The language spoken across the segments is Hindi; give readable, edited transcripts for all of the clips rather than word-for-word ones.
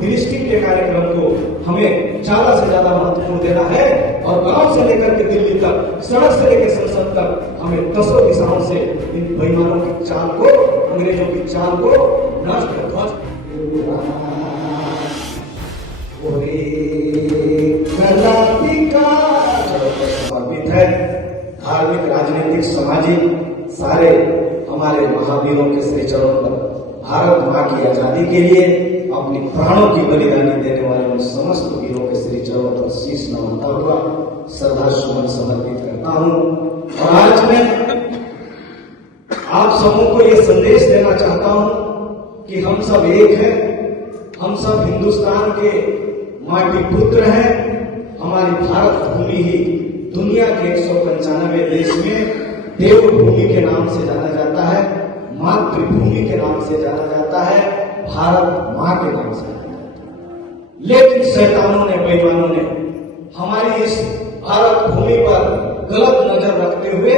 दृष्टि के कार्यक्रम को हमें ज्यादा से ज्यादा महत्वपूर्ण देना है और गांव से लेकर के दिल्ली तक, सड़क से लेकर संसद तक हमें दसों दिशाओं से इन बेईमानों की चाल को, अंग्रेजों की चाल को नष्ट ध्वस्त समर्पित है। धार्मिक, राजनीतिक, सामाजिक सारे हमारे महावीरों के श्री चरणों पर भारत माँ की आजादी के लिए अपनी प्राणों की बलिदानी देने वाले उन समस्त वीरों के श्री चरणों पर शीश नवाता हुआ श्रद्धा सुमन समर्पित करता हूँ। और आज मैं आप सबों को ये संदेश देना चाहता हूँ कि हम सब एक हैं, हम सब हिंदुस्तान के माटी पुत्र हैं। हमारी भारत भूमि ही दुनिया के 195 देश में देवभूमि के नाम से जाना जाता है, मातृभूमि के नाम से जाना जाता है, भारत माँ के नाम से जाना जाता है। लेकिन शैतानों ने, बेईमानों ने हमारी इस भारत भूमि पर गलत नजर रखते हुए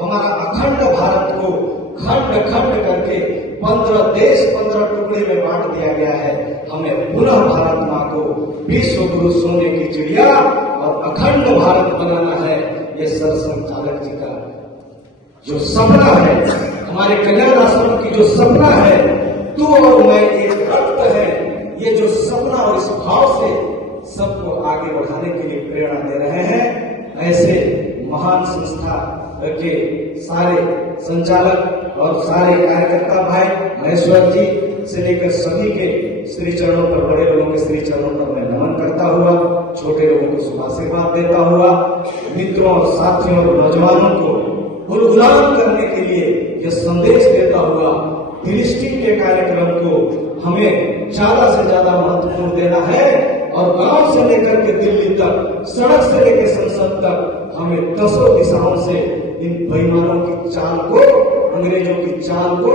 हमारा अखंड भारत को खंड खंड करके 15 देश 15 टुकड़े में बांट दिया गया है। हमें पुनः भारत माँ को विश्व गुरु सोने की चिड़िया और अखंड भारत बनाना है। ये सरसंघचालक जी का जो सपना है, हमारे कल्याण आश्रम की जो सपना है, तू और मैं एक रक्त है, ये जो सपना और इस भाव से सबको आगे बढ़ाने के लिए प्रेरणा दे रहे हैं। ऐसे महान संस्था के सारे संचालक और सारे कार्यकर्ता भाई, महेश्वर जी से लेकर सभी के श्री चरणों पर, बड़े लोगों के श्री चरणों पर मैं नमन करता हुआ, छोटे लोगों को शुभाशीर्वाद देता हुआ, मित्रों और साथियों और नौजवानों को गुणगान करने के लिए यह संदेश देता हुआ, दृष्टि के कार्यक्रम को हमें ज्यादा से ज्यादा महत्वपूर्ण देना है और गांव से लेकर के दिल्ली तक, सड़क से लेकर संसद तक हमें दसों दिशाओं से इन बेईमानों की चाल को, अंग्रेजों की चाल को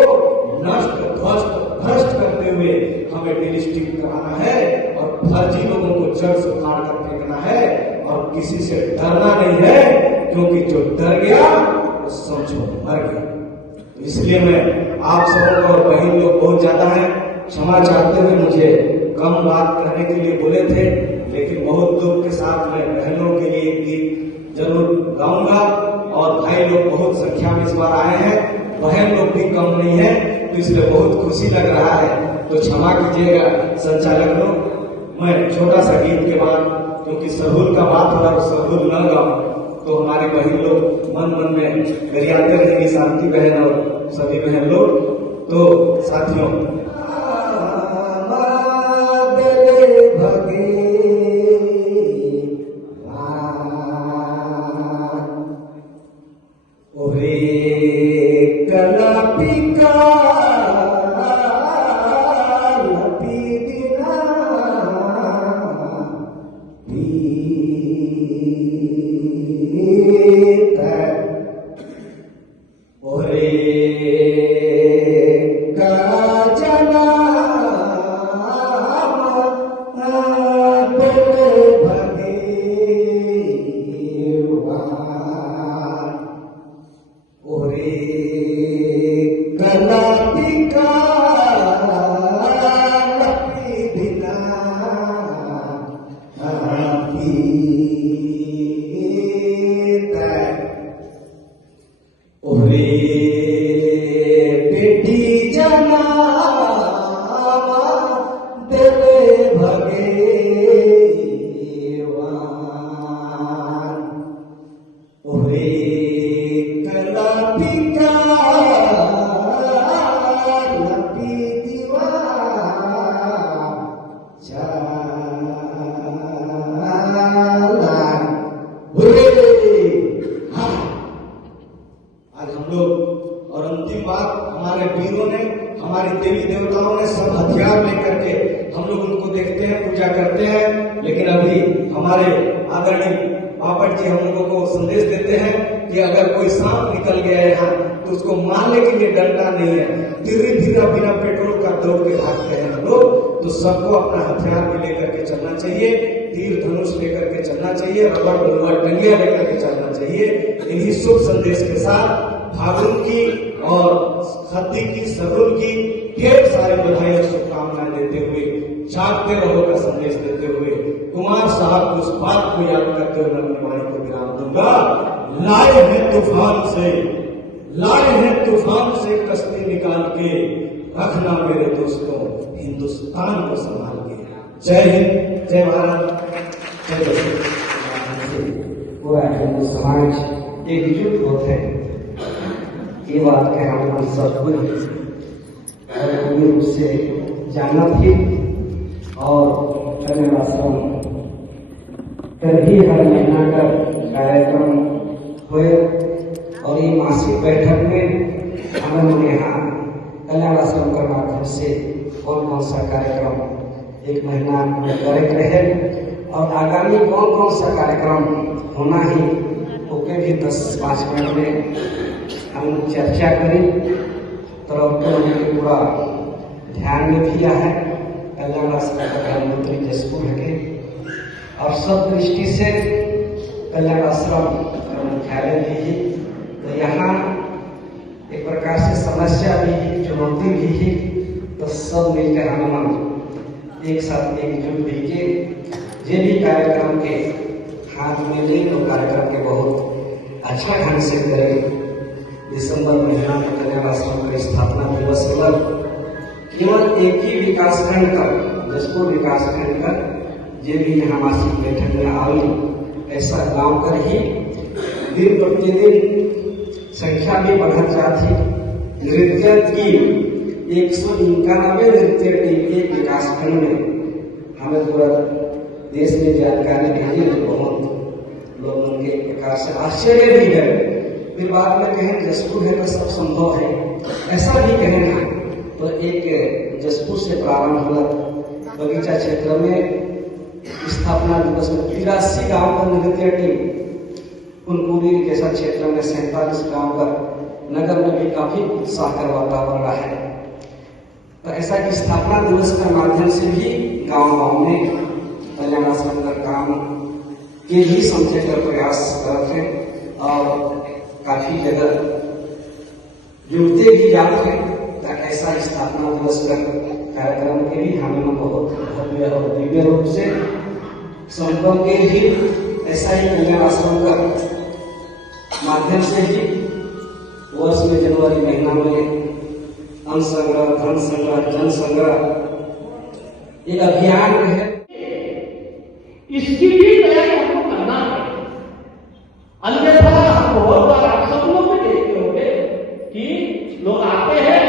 नष्ट ध्वस्त भ्रष्ट करते हुए हमें डिलिस्टिंग कराना है और फर्जी लोगों को जड़ से उखाड़ कर फेंकना है। और किसी से डरना नहीं है, क्योंकि जो डर गया वो समझो मर गया। इसलिए मैं आप सबों को, और बहन लोग बहुत ज्यादा है, क्षमा चाहते हुए मुझे कम बात करने के लिए बोले थे, लेकिन बहुत दुख के साथ मैं बहनों के लिए एक गीत जरूर गाऊंगा। और भाई लोग बहुत संख्या में इस बार आए हैं, बहन लोग भी कम नहीं है, तो इसलिए बहुत खुशी लग रहा है, तो क्षमा कीजिएगा संचालक लोग। मैं छोटा सा गीत के बाद, क्योंकि सरहुल का बात हो रहा है, सरहुल न गाऊं तो हमारे बहन लोग मन मन में गरियाते रहेंगे, शांति बहन और सभी बहन लोग। तो साथियों, और अंतिम बात, हमारे वीरों ने, हमारे देवी देवताओं ने सब हथियार लेकर के, हम लोग उनको देखते हैं, पूजा करते हैं, लेकिन अभी हमारे आदरणीय पापड़ जी हम लोगों को संदेश देते हैं कि अगर कोई सांप निकल गया है यहाँ तो उसको मारने के लिए डंडा नहीं है, धीरे धीरे बिना पेट्रोल का दौड़ के भागते हैं हम लोग। तो सबको अपना हथियार भी लेकर के चलना चाहिए, तीर धनुष लेकर के चलना चाहिए, रबड़ बलुआ टंगिया लेकर के चलना चाहिए। इन्हीं शुभ संदेश के साथ फागुन की और खद्दी की, सरहुल की ढेर सारी बधाई और शुभकामनाएं देते हुए जागते रहो का संदेश देते हुए कुमार साहब को उस बात को याद करते हुए मैं अपनी वाणी को विराम दूंगा। लाए हैं तूफान से कश्ती निकाल के, रखना मेरे दोस्तों हिंदुस्तान को संभाल के। जय हिंद, जय भारत, जय दोस्तों। पूरा हिंदू समाज एकजुट होते हैं, ये बात के हम सबको पूरी रूप से जानना थी। और कन्या आश्रम कर भी हर महीना का कार्यक्रम हुए और ये मासिक बैठक में हम लोग यहाँ कल्याण आश्रम के माध्यम से कौन कौन सा कार्यक्रम एक महीना में करे रहे और आगामी कौन कौन सा कार्यक्रम होना ही ओके भी 10-5 मिनट में हम चर्चा करें। तो हमने पूरा ध्यान में किया है कल्याण आश्रम का प्रधानमंत्री जसपुर है और सब दृष्टि से कल्याण आश्रम का मुख्यालय भी है। तो यहाँ एक प्रकार से समस्या भी है, चुनौती भी है। तो सब मिलकर हम एक साथ एकजुट होकर जे भी कार्यक्रम के हाथ में ले तो कार्यक्रम के बहुत अच्छा ढंग से करें। दिसंबर महीना में कल्याण आश्रम का स्थापना दिवस केवल एक ही विकास खंड का जसपुर विकास खंड का जे भी यहाँ मासिक बैठक में आई ऐसा गांव कर ही दिन प्रतिदिन संख्या भी बढ़त जाती। नृत्य की 191 नृत्य टीम एक विकास खंड में हमें पूरा देश में जानकारी भेजी तो बहुत लोगों के प्रकार से आश्चर्य भी है। फिर बाद में कहें जसपुर है तो सब संभव है, ऐसा भी कहें ना। तो एक जसपुर से प्रारंभ हुआ बगीचा क्षेत्र में स्थापना दिवस में 83 गांव का नृत्य टीम, कुनकुरी जैसा क्षेत्र में 47 गांव का, नगर में भी काफी उत्साह का वातावरण है। तो ऐसा कि स्थापना दिवस के माध्यम से भी गांव में कल्याण आश्रम का काम के ही समझे कर प्रयास करते हैं और काफी जगह जुड़ते भी जाते हैं। ऐसा स्थापना दिवस का कार्यक्रम के भी हमें बहुत भव्य और दिव्य रूप से संपन्न के भी ऐसा ही कल्याण आश्रम का माध्यम से ही वर्ष में जनवरी महीना में अन्न संग्रह, धन संग्रह, जन संग्रह एक अभियान है। इसकी भी तैयारी हमको करना है। अन्यथा हम बहुत बार आप सब लोग भी देखते होंगे कि लोग आते हैं,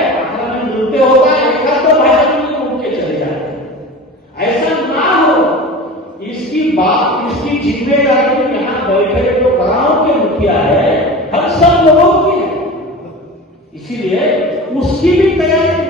जुड़ते होता है, एक तो भाषण में उठ के चले जाते हैं। ऐसा ना हो, इसकी बात, इसकी जिम्मेदारी यहाँ बैठे जो गांव के मुखिया है हम सब लोगों की है, इसीलिए उसकी भी तैयारी।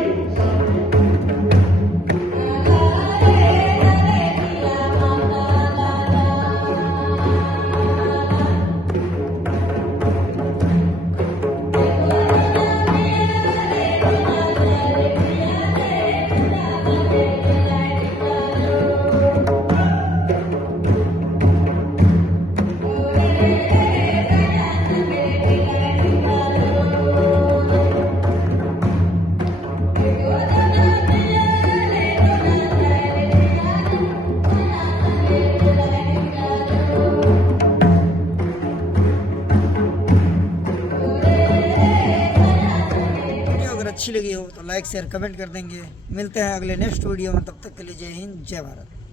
अच्छी लगी हो तो लाइक शेयर कमेंट कर देंगे। मिलते हैं अगले नेक्स्ट वीडियो में, तब तक के लिए जय हिंद, जय भारत।